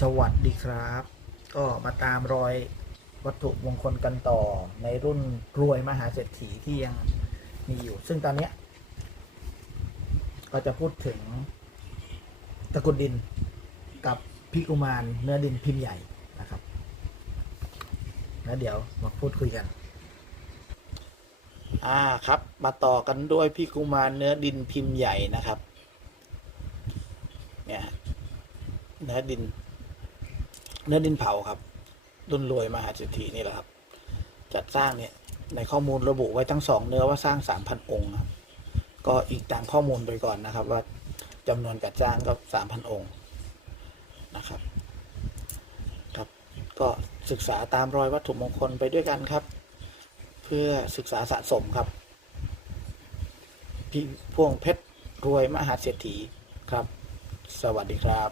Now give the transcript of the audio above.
สวัสดีครับ ก็มาตามรอยวัตถุมงคลกันต่อในรุ่นรวยมหาเศรษฐีที่ยังมีอยู่ ซึ่งตอนนี้ก็จะพูดถึงตะกุดดินกับพิกุมารเนื้อดินพิมพ์ใหญ่นะครับ แล้วเดี๋ยวมาพูดคุยกัน อ่าครับ มาต่อกันด้วยพี่กุมารเนื้อดินพิมพ์ใหญ่นะครับ เนี่ยเนื้อดิน เนื้อดินเผาครับ รุ่นรวยมหาเศรษฐีนี่แหละครับ จัดสร้างเนี่ยในข้อมูลระบุไว้ทั้งสองเนื้อว่าสร้างสามพันองค์ครับก็อีกตามข้อมูลไปก่อนนะครับ ว่าจำนวนจัดสร้างก็สามพันองค์นะครับครับก็ศึกษาตามรอยวัตถุมงคลไปด้วยกันครับ เพื่อศึกษาสะสมครับพี่พวงเพชรรวยมหาเศรษฐีครับ สวัสดีครับ